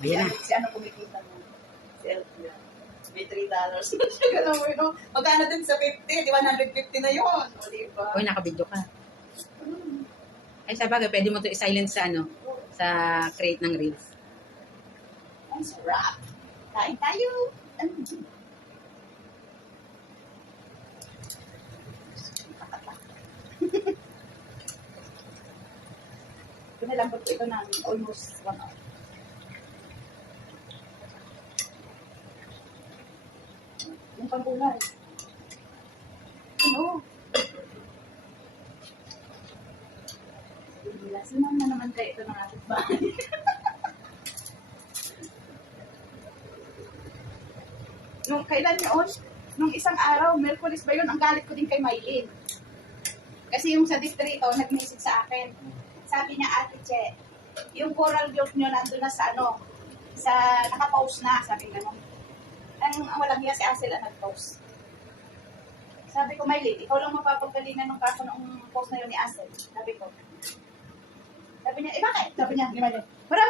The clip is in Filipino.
Ayan na. Si ano kumikita mo? Si Elvia. May 3 dollars. Ganun mo yun. Magkano din sa 50? Di ba 150 na yun? O, di ba? Uy, nakabidyo ka. Ay, sa bagay, pwede mo to i-silence sa ano, sa crate ng reels. Ang sarap. Kain tayo. Mm. Pinalambot ko ito namin almost one hour. Yung pangkulay. Ano? Sinang na naman kayo ito ng ating bahay. Nung kailan yun? Nung isang araw, Merkulis ba yun? Ang galit ko din kay Maylin. Kasi yung sa distrito, nag-message sa akin. Sabi niya, Ate Che, yung coral joke nyo nandun na sa ano, sa nakapost na, sabi. Ang ang walang hiya si Asel ang nag-post. Sabi ko, Maylin, ikaw lang mapapagalingan ng kaso ng post na yun ni Asel. Sabi ko. Sabi niya, eh bakit? Sabi niya, ni marami